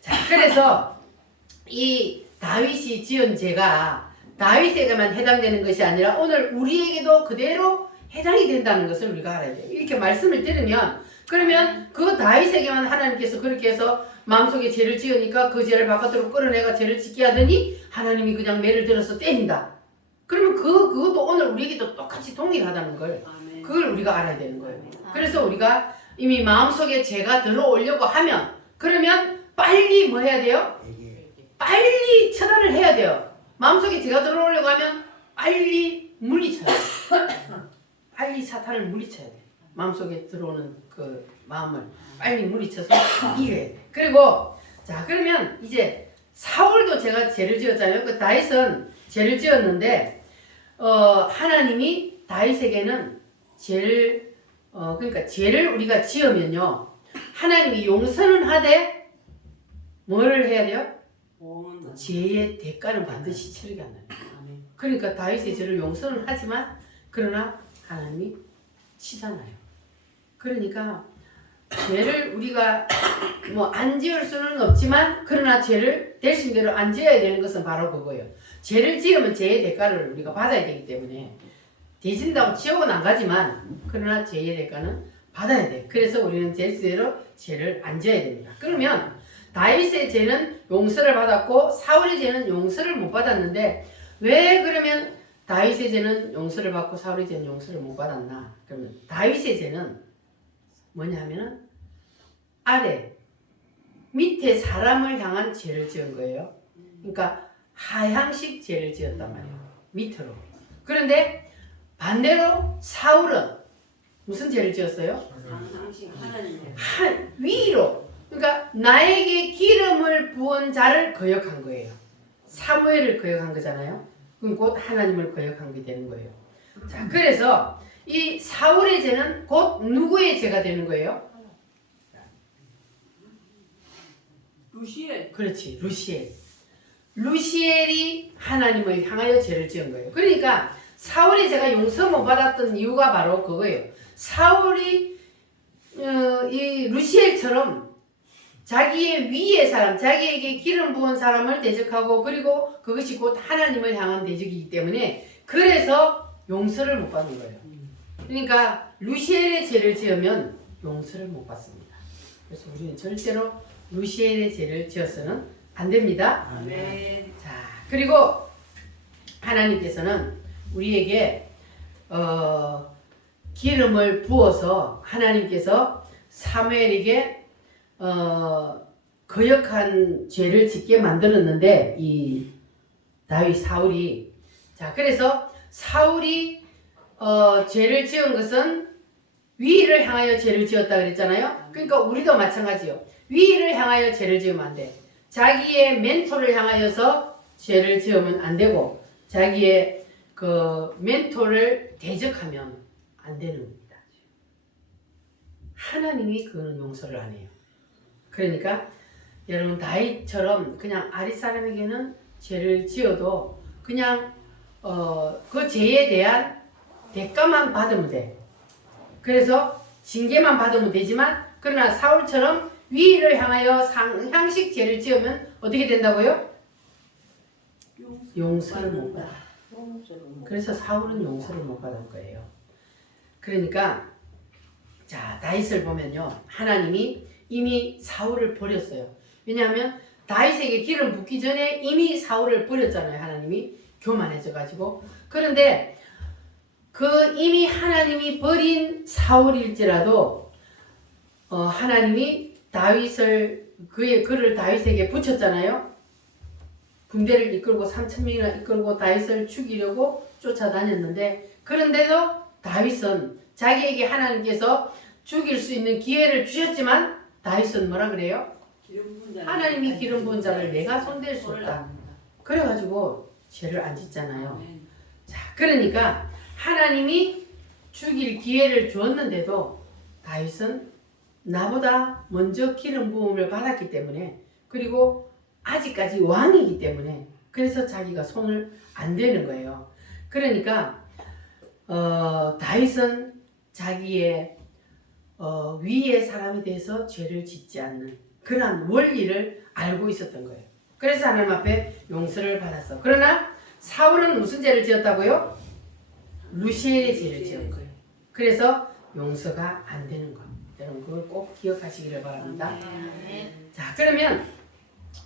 자, 그래서 이 다윗이 지은 죄가 다윗에게만 해당되는 것이 아니라 오늘 우리에게도 그대로 해당이 된다는 것을 우리가 알아야 돼요. 이렇게 말씀을 들으면 그러면 그 다윗에게만 하나님께서 그렇게 해서 마음속에 죄를 지으니까 그 죄를 바깥으로 끌어내가 죄를 짓게 하더니 하나님이 그냥 매를 들어서 때린다. 그러면 그것도 오늘 우리에게도 똑같이 동일하다는 걸 그걸 우리가 알아야 되는 거예요. 그래서 우리가 이미 마음속에 죄가 들어오려고 하면 그러면 빨리 뭐 해야 돼요? 빨리 처단을 해야 돼요. 마음속에 죄가 들어오려고 하면 빨리 물리쳐야 돼요. 빨리 사탄을 물리쳐야 돼. 마음속에 들어오는 그 마음을 빨리 물리쳐서 이겨야 돼. 그리고 자 그러면 이제 사울도 제가 죄를 지었잖아요. 그 다윗은 죄를 지었는데 하나님이 다윗에게는 죄를 그러니까 죄를 우리가 지으면요 하나님이 용서는 하되 뭐를 해야 돼요? 죄의 대가는 반드시 치르게 한다. 그러니까 다윗의 죄를 용서는 하지만 그러나 하나님이 치잖아요. 그러니까 죄를 우리가 뭐 안 지을 수는 없지만 그러나 죄를 대신대로 안 지어야 되는 것은 바로 그거예요. 죄를 지으면 죄의 대가를 우리가 받아야 되기 때문에 대진다고 지옥은 안 가지만 그러나 죄의 대가는 받아야 돼. 그래서 우리는 제수대로 죄를 안 지어야 됩니다. 그러면 다윗의 죄는 용서를 받았고 사울의 죄는 용서를 못 받았는데 왜 그러면 다윗의 죄는 용서를 받고 사울의 죄는 용서를 못 받았나? 그러면 다윗의 죄는 뭐냐 하면은 아래 밑에 사람을 향한 죄를 지은 거예요. 그러니까 하향식 죄를 지었단 말이에요. 밑으로. 그런데 반대로 사울은 무슨 죄를 지었어요? 위로. 그러니까 나에게 기름을 부은 자를 거역한 거예요. 사무엘을 거역한 거잖아요. 그럼 곧 하나님을 거역한 게 되는 거예요. 자, 그래서 이 사울의 죄는 곧 누구의 죄가 되는 거예요? 루시엘. 그렇지, 루시엘. 루시엘이 하나님을 향하여 죄를 지은 거예요. 그러니까 사울이 제가 용서 못 받았던 이유가 바로 그거예요. 사울이 이 루시엘처럼 자기의 위의 사람, 자기에게 기름 부은 사람을 대적하고 그리고 그것이 곧 하나님을 향한 대적이기 때문에 그래서 용서를 못 받는 거예요. 그러니까 루시엘의 죄를 지으면 용서를 못 받습니다. 그래서 우리는 절대로 루시엘의 죄를 지어서는 안 됩니다. 네. 자, 그리고 하나님께서는 우리에게 기름을 부어서 하나님께서 사무엘에게 거역한 죄를 짓게 만들었는데 이 다윗 사울이 자 그래서 사울이 죄를 지은 것은 위를 향하여 죄를 지었다 그랬잖아요. 그러니까 우리도 마찬가지요. 위를 향하여 죄를 지으면 안 돼. 자기의 멘토를 향하여서 죄를 지으면 안 되고 자기의 그 멘토를 대적하면 안 되는 겁니다. 하나님이 그거는 용서를 안 해요. 그러니까 여러분 다윗처럼 그냥 아랫사람에게는 죄를 지어도 그냥 그 죄에 대한 대가만 받으면 돼. 그래서 징계만 받으면 되지만 그러나 사울처럼 위를 향하여 상향식 죄를 지으면 어떻게 된다고요? 용서를 못 받아. 그래서 사울은 용서를 못 받은 거예요. 그러니까 자 다윗을 보면요. 하나님이 이미 사울을 버렸어요. 왜냐하면 다윗에게 기름 붓기 전에 이미 사울을 버렸잖아요. 하나님이 교만해져 가지고. 그런데 그 이미 하나님이 버린 사울일지라도 하나님이 다윗을 그를 다윗에게 붙였잖아요. 군대를 이끌고 3,000명이나 이끌고 다윗을 죽이려고 쫓아다녔는데 그런데도 다윗은 자기에게 하나님께서 죽일 수 있는 기회를 주셨지만 다윗은 뭐라 그래요? 하나님이 기름 부은 자를 내가 손댈 수 없다. 그래가지고 죄를 안 짓잖아요. 자, 그러니까 하나님이 죽일 기회를 주었는데도 다윗은 나보다 먼저 기름 부음을 받았기 때문에 그리고 아직까지 왕이기 때문에 그래서 자기가 손을 안 대는 거예요. 그러니까 다윗은 자기의 위의 사람에 대해서 죄를 짓지 않는 그러한 원리를 알고 있었던 거예요. 그래서 하나님 앞에 용서를 받았어. 그러나 사울은 무슨 죄를 지었다고요? 루시엘의 죄를 지은 거예요. 그래서 용서가 안 되는 거. 여러분 그걸 꼭 기억하시기를 바랍니다. 자 그러면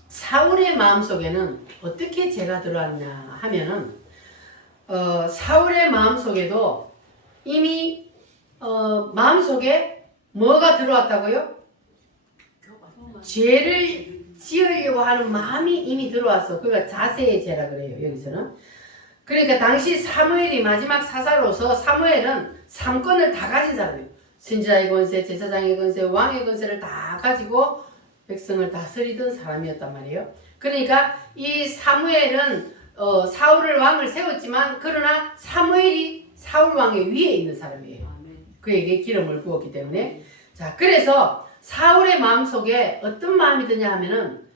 사울의 마음속에는 어떻게 죄가 들어왔냐 하면은 사울의 마음속에도 이미 마음속에 뭐가 들어왔다고요? 죄를 지으려고 하는 마음이 이미 들어왔어. 그러니까 자세의 죄라 그래요. 여기서는. 그러니까 당시 사무엘이 마지막 사사로서 사무엘은 3권을 다 가진 사람이에요. 선지자의 권세, 제사장의 권세, 왕의 권세를 다 가지고 백성을 다스리던 사람이었단 말이에요. 그러니까 이 사무엘은 사울을 왕을 세웠지만 그러나 사무엘이 사울 왕의 위에 있는 사람이에요. 그에게 기름을 부었기 때문에. 자, 그래서 사울의 마음속에 어떤 마음이 드냐 하면은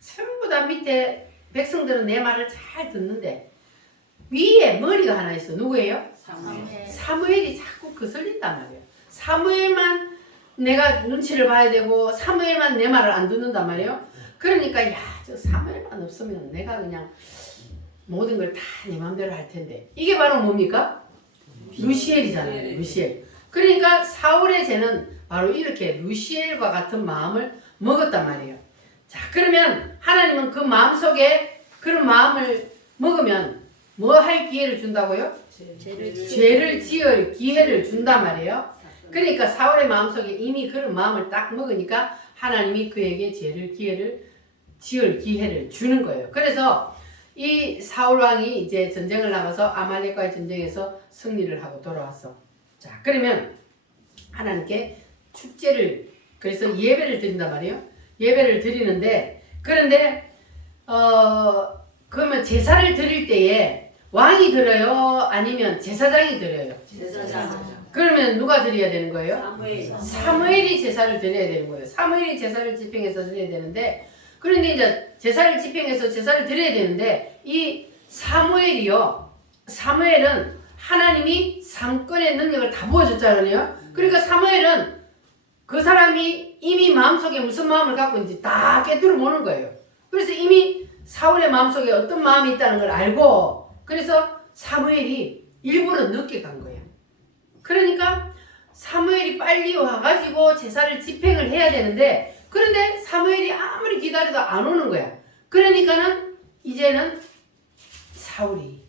전부 다 밑에 백성들은 내 말을 잘 듣는데 위에 머리가 하나 있어. 누구예요? 사무엘이 자꾸 거슬린단 말이에요. 사무엘만 내가 눈치를 봐야 되고 사무엘만 내 말을 안 듣는단 말이에요. 그러니까 야, 저 사무엘만 없으면 내가 그냥 모든 걸 다 내 마음대로 할 텐데. 이게 바로 뭡니까? 루시엘이잖아요. 루시엘. 그러니까 사울의 죄는 바로 이렇게 루시엘과 같은 마음을 먹었단 말이에요. 자, 그러면 하나님은 그 마음속에 그런 마음을 먹으면 뭐 할 기회를 준다고요? 죄를 지을 기회를 준단 말이에요. 그러니까 사울의 마음속에 이미 그런 마음을 딱 먹으니까 하나님이 그에게 기회를 지을 기회를 주는 거예요. 그래서 이 사울 왕이 이제 전쟁을 나가서 아말렉과의 전쟁에서 승리를 하고 돌아왔어. 자, 그러면 하나님께 축제를, 그래서 예배를 드린단 말이에요. 예배를 드리는데, 그런데 그러면 제사를 드릴 때에 왕이 드려요? 아니면 제사장이 드려요? 제사장. 그러면 누가 드려야 되는 거예요? 사무엘. 사무엘이 제사를 드려야 되는 거예요. 사무엘이 제사를 집행해서 드려야 되는데, 그런데 이제 제사를 집행해서 제사를 드려야 되는데, 이 사무엘이요, 사무엘은 하나님이 삼권의 능력을 다 부어줬잖아요. 그러니까 사무엘은 그 사람이 이미 마음속에 무슨 마음을 갖고 있는지 다 깨뜨려 보는 거예요. 그래서 이미 사울의 마음속에 어떤 마음이 있다는 걸 알고, 그래서 사무엘이 일부러 늦게 간 거예요. 그러니까 사무엘이 빨리 와가지고 제사를 집행을 해야 되는데, 그런데 사무엘이 아무리 기다려도 안 오는 거야. 그러니까는 이제는 사울이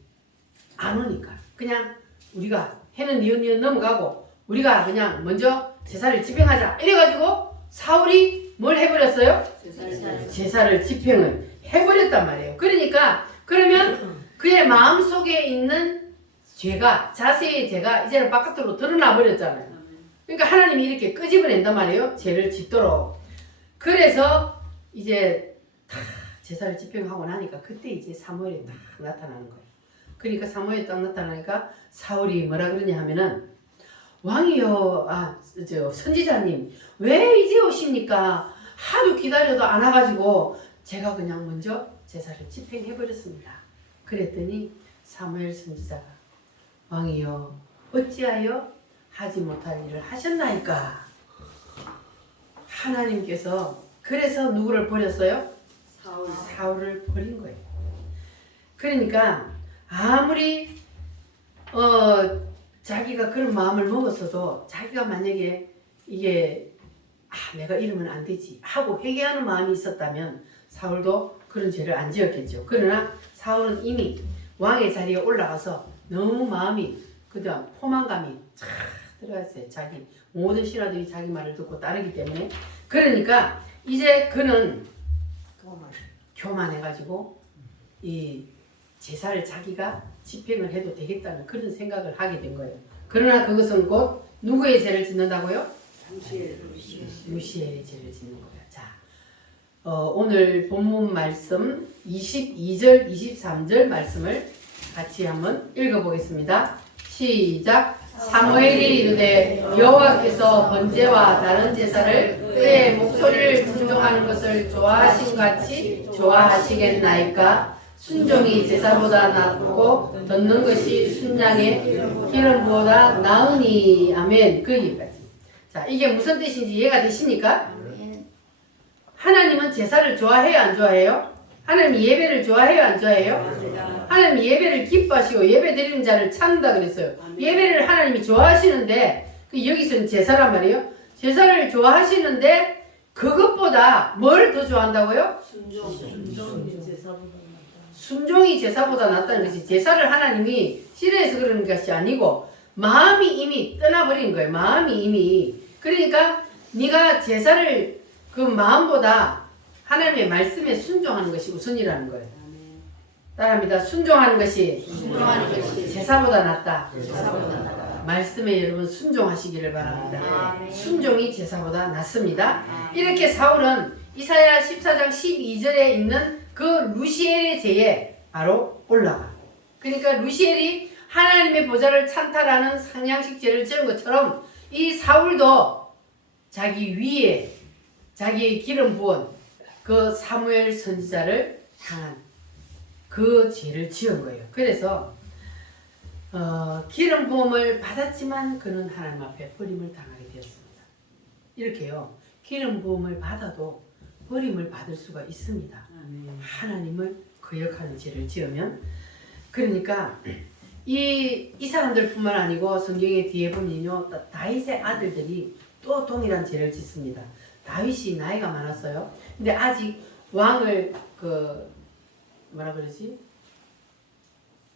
안 오니까 그냥 우리가 해는 니은 넘어가고 우리가 그냥 먼저 제사를 집행하자 이래가지고 사울이 뭘 해버렸어요? 제사를 집행을 해버렸단 말이에요. 그러니까 그러면 그의 마음속에 있는 죄가, 자세의 죄가 이제는 바깥으로 드러나 버렸잖아요. 그러니까 하나님이 이렇게 끄집어낸단 말이에요. 죄를 짓도록. 그래서 이제 다 제사를 집행하고 나니까 그때 이제 사무엘이 딱 나타나는 거예요. 그러니까 사무엘이 딱 나타나니까 사울이 뭐라 그러냐 하면은, 왕이요, 선지자님 왜 이제 오십니까? 하도 기다려도 안 와가지고 제가 그냥 먼저 제사를 집행해버렸습니다. 그랬더니 사무엘 선지자가, 왕이요, 어찌하여 하지 못할 일을 하셨나이까? 하나님께서 그래서 누구를 버렸어요? 사울을 버린 거예요. 그러니까 아무리 자기가 그런 마음을 먹었어도, 자기가 만약에 이게 내가 이러면 안 되지 하고 회개하는 마음이 있었다면 사울도 그런 죄를 안 지었겠죠. 그러나 사울은 이미 왕의 자리에 올라가서 너무 마음이 그냥 포만감이 쫙 들어갔어요. 자기 모든 신하들이 자기 말을 듣고 따르기 때문에. 그러니까 이제 그는 교만해가지고 이 제사를 자기가 집행을 해도 되겠다는 그런 생각을 하게 된 거예요. 그러나 그것은 곧 누구의 죄를 짓는다고요? 루시엘의 죄를 짓는 거예요. 자, 오늘 본문 말씀 22절, 23절 말씀을 같이 한번 읽어보겠습니다. 시작. 사무엘이 이르되 여호와께서 번제와 다른 제사를 그의 목소리를 순종하는 것을 좋아하신 같이 좋아하시겠나이까? 순종이 제사보다 낫고 듣는 것이 순양의 기름보다 나으니. 아멘. 그 얘기까지. 자, 이게 무슨 뜻인지 이해가 되십니까? 하나님은 제사를 좋아해요, 안 좋아해요? 하나님 예배를 좋아해요, 안 좋아해요? 하나님 예배를 기뻐하시고 예배 드리는 자를 찾는다 그랬어요. 예배를 하나님이 좋아하시는데, 여기서는 제사란 말이에요. 제사를 좋아하시는데 그것보다 뭘 더 좋아한다고요? 순종이 제사보다 낫다는 것이, 제사를 하나님이 싫어해서 그러는 것이 아니고 마음이 이미 떠나버린 거예요. 마음이 이미. 그러니까 네가 제사를 그 마음보다 하나님의 말씀에 순종하는 것이 우선이라는 거예요. 따라합니다. 순종하는 것이 제사보다 낫다. 말씀에 여러분 순종하시기를 바랍니다. 순종이 제사보다 낫습니다. 이렇게 사울은 이사야 14장 12절에 있는 그 루시엘의 죄에 바로 올라가. 그러니까 루시엘이 하나님의 보좌를 찬탈하는 상냥식 죄를 지은 것처럼 이 사울도 자기 위에 자기의 기름 부은 그 사무엘 선지자를 향한 그 죄를 지은 거예요. 그래서 기름 부음을 받았지만 그는 하나님 앞에 버림을 당하게 되었습니다. 이렇게요. 기름 부음을 받아도 버림을 받을 수가 있습니다. 하나님을 거역하는 죄를 지으면. 그러니까 이 사람들뿐만 아니고 성경의 뒤에 보면요, 다윗의 아들들이 또 동일한 죄를 짓습니다. 다윗이 나이가 많았어요. 근데 아직 왕을 뭐라 그러지?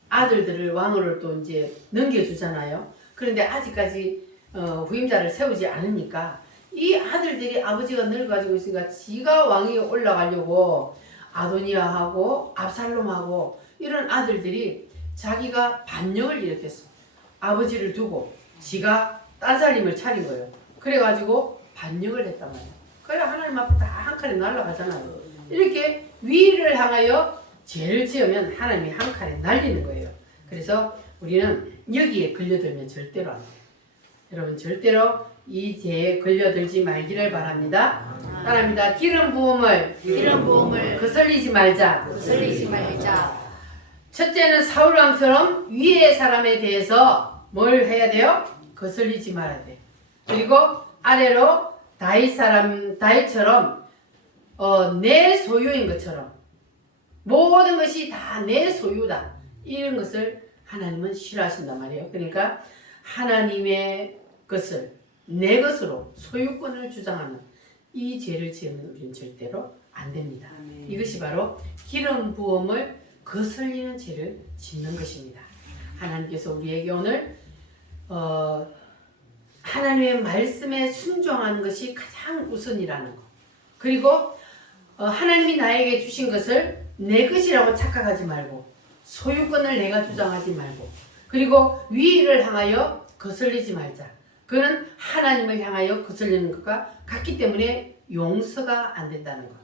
아들들을 왕으로 또 이제 넘겨주잖아요. 그런데 아직까지 후임자를 세우지 않으니까 이 아들들이 아버지가 늙어가지고 있으니까 지가 왕이 올라가려고 아도니아하고 압살롬하고 이런 아들들이 자기가 반역을 일으켰어. 아버지를 두고 지가 딴살림을 차린 거예요. 그래가지고 반역을 했단 말이야. 그래 하나님 앞에 다 한 칼에 날아가잖아요. 이렇게 위를 향하여 죄를 지으면 하나님이 한 칼에 날리는 거예요. 그래서 우리는 여기에 걸려들면 절대로 안 돼요. 여러분 절대로 이 죄에 걸려들지 말기를 바랍니다. 따라합니다. 기름 부음을 거슬리지 말자. 첫째는 사울 왕처럼 위의 사람에 대해서 뭘 해야 돼요? 거슬리지 말아야 돼. 그리고 아래로 다윗처럼 내 소유인 것처럼 모든 것이 다 내 소유다. 이런 것을 하나님은 싫어하신단 말이에요. 그러니까 하나님의 것을 내 것으로 소유권을 주장하는 이 죄를 지으면 우리는 절대로 안 됩니다. 이것이 바로 기름 부음을 거슬리는 죄를 짓는 것입니다. 하나님께서 우리에게 오늘 하나님의 말씀에 순종하는 것이 가장 우선이라는 것. 그리고 하나님이 나에게 주신 것을 내 것이라고 착각하지 말고 소유권을 내가 주장하지 말고 그리고 위를 향하여 거슬리지 말자. 그는 하나님을 향하여 거슬리는 것과 같기 때문에 용서가 안 된다는 것.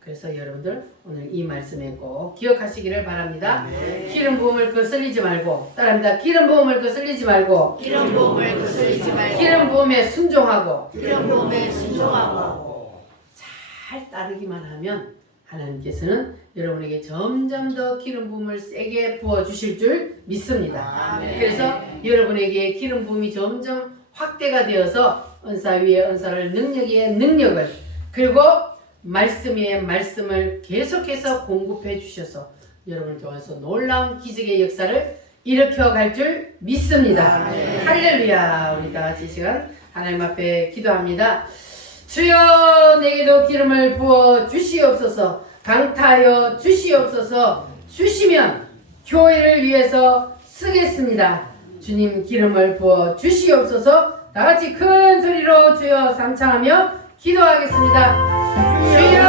그래서 여러분들 오늘 이 말씀에 꼭 기억하시기를 바랍니다. 기름 부음을 거슬리지 말고 따라합니다. 기름 부음을 거슬리지 말고 기름 부음에 순종하고 잘 따르기만 하면 하나님께서는 여러분에게 점점 더 기름 부음을 세게 부어주실 줄 믿습니다. 그래서 여러분에게 기름 부음이 점점 확대가 되어서 은사 위에 은사를 능력 위에 능력을 그리고 말씀 위에 말씀을 계속해서 공급해 주셔서 여러분을 통해서 놀라운 기적의 역사를 일으켜 갈 줄 믿습니다. 할렐루야. 우리 다 같이 이 시간 하나님 앞에 기도합니다. 주여 내게도 기름을 부어 주시옵소서. 강타하여 주시옵소서. 주시면 교회를 위해서 쓰겠습니다. 주님 기름을 부어 주시옵소서. 다 같이 큰 소리로 주여 삼창하며 기도하겠습니다. 주여